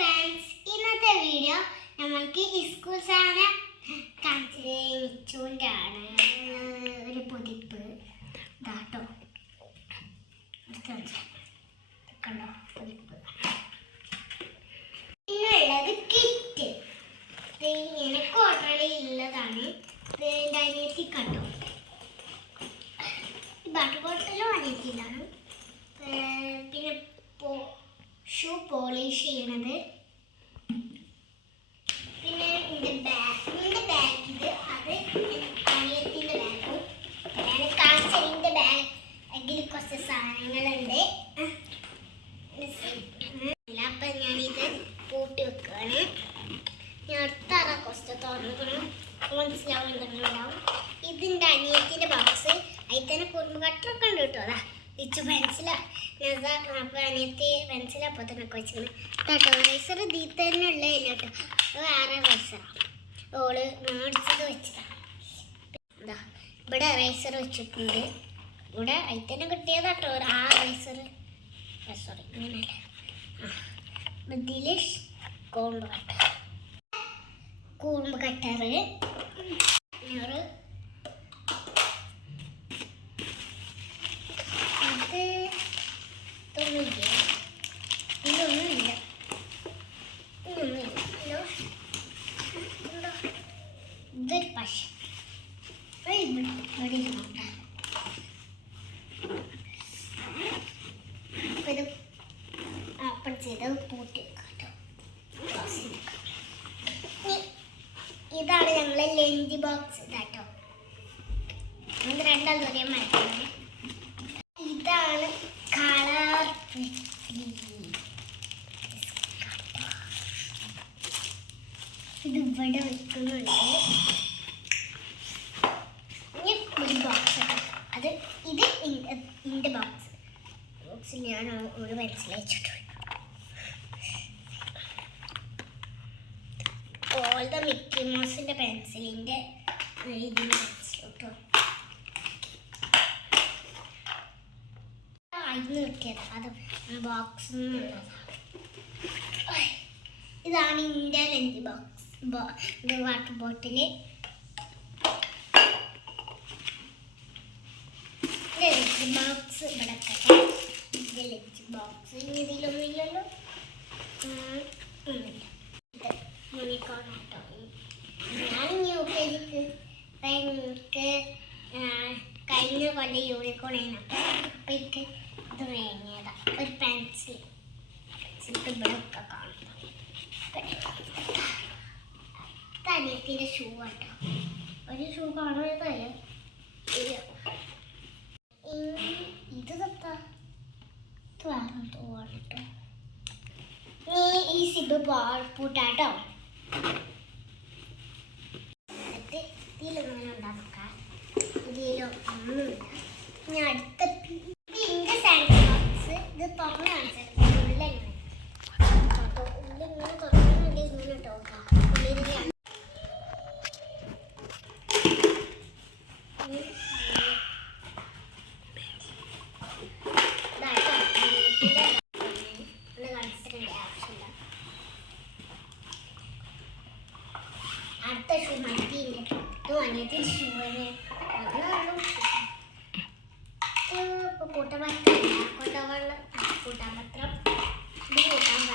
Friends ഇന്നത്തെ video നമ്മൾക്ക് school സാധനം കാണിച്ചുകൊണ്ടാണ് ഒരു പൊതിപ്പ്. ഇതാട്ടോ പൊതിപ്പ്. ഇന്നുള്ളത് കിറ്റ് ഇത് എനിക്ക് ഓൾറെഡി ഉള്ളതാണ് ഇത് എന്റെ അനിയത്തി കണ്ടോ. ഈ വാട്ടർ ബോട്ടിലും അനിയത്തിയിലാണ് പിന്നെ ഷൂ പോളിഷ് ചെയ്യണത്. പിന്നെ എന്റെ ബാഗ് എന്റെ ബാഗ് ഇത് അത് അനിയത്തിന്റെ ബാഗും ഞാൻ ബാഗിൽ കുറച്ച് സാധനങ്ങളുണ്ട്. അപ്പം ഞാനിത് പൂട്ടി വെക്കുകയാണ് ഞാൻ അടുത്ത കുറച്ച് തുറന്നിക്കണം മനസ്സിലാവുന്നുണ്ടാവും ഇതിന്റെ അനിയത്തിന്റെ ബോക്സ് അതിൽ തന്നെ കുറുമ്പ് കട്ടറൊക്കെ ഉണ്ട് കേട്ടോ അതാ. ഇച്ചു പെൻസില അനിയത്തി അപ്പോൾ തന്നെ വെച്ചിങ്ങനെ കേട്ടോ റൈസർ ഇതിൽ തന്നെ ഉള്ളതില്ല കേട്ടോ. വേറെ റൈസറാണ് ഓൾ മേടിച്ചത് വെച്ചതാണ് എന്താ ഇവിടെ റൈസർ വെച്ചിട്ടുണ്ട്. ഇവിടെ അതിൽ തന്നെ കിട്ടിയതാട്ടോ ആ റൈസർ സോറി ഇങ്ങനെയല്ല. ഇതിൽ കോമ്പ് കട്ടർ കോമ്പ് കട്ടറ് ഒരു ഇത് ഇതൊന്നുമില്ല ഇതൊന്നുമില്ല ഇതൊന്നുമില്ല ഹലോ എന്താ ഇതൊരു പശ അത് ഇവിടെ ഇവിടെ ഇരുന്നോട്ടെ അപ്പൊ ഇത് അപ്പം ചെയ്ത് പൂട്ടി കേട്ടോ ഇതാണ് ഞങ്ങളെ ലഞ്ച് ബോക്സ് ഇതാട്ടോ. നമുക്ക് രണ്ടാൾ ഒരേ മരമാണ് ഇതാണ് കളർ ഇത് ഇവിടെ വെക്കുന്നുണ്ട് ഇനി ഒരു ബോക്സ് അത് ഇത് ഇന്റെ ബോക്സ്. ബോക്സിൽ ഞാൻ ഒരു പെൻസിൽ വെച്ചിട്ടുണ്ട് ഓൾ മിക്കി മൗസിന്റെ പെൻസിലിന്റെ ഇതിന്റെ പെൻസിൽ കേട്ടോ അത് ബോക്സ് ഇതാണ് ഇന്റെ lunch box water bottle lunch box ഇവിടെ കേട്ടോ ലഞ്ച് ബോക്സ് ഇതിലൊന്നും ഉം, ഒന്നുമില്ല. ഇത് യൂണിക്കോൺ ആട്ടോ. ഞാൻ യു കെ ജിക്ക് എനിക്ക് കഴിഞ്ഞ കൊല്ലം യൂണിക്കോൺ ആയിരുന്നു അപ്പം എനിക്ക് ഇത് വേങ്ങിയതാ ഒരു പെൻസിൽ പെൻസിൽ ഇവിടെ ഒക്കെ കാണും. തനിയത്തിന്റെ ഷൂ ആട്ടോ. ഒരു ഷൂ കാണുന്നതല്ലേ ഇത് തൊട്ടാ ഇത് തോവാണ് നീ ഈ സിബ് പൂട്ടാട്ടോ എന്നിട്ട് ഇതിലൊന്നും ഉണ്ടാക്കാം ഇതിലൊന്നുമില്ല ഇനി അടുത്ത സാൻഡ് ബോക്സ് ഇത് തുറന്നു കാണിച്ചത് ഉള്ളിങ്ങനെ ഉള്ളിങ്ങനെ തുറന്നുണ്ടെങ്കിൽ ഇങ്ങനെ കേട്ടോ ഉള്ളിൽ ഇതാട്ടോ അനിയത്തിന്റെ ഒന്ന് കാണിച്ചിട്ടുണ്ട് ആവശ്യമില്ല അടുത്ത ഷൂ മറ്റീന്റെ ഇത് അനിയത്തി കൂട്ടാൻ കൂട്ടാപത്രം ഇത് കൂട്ടാൻ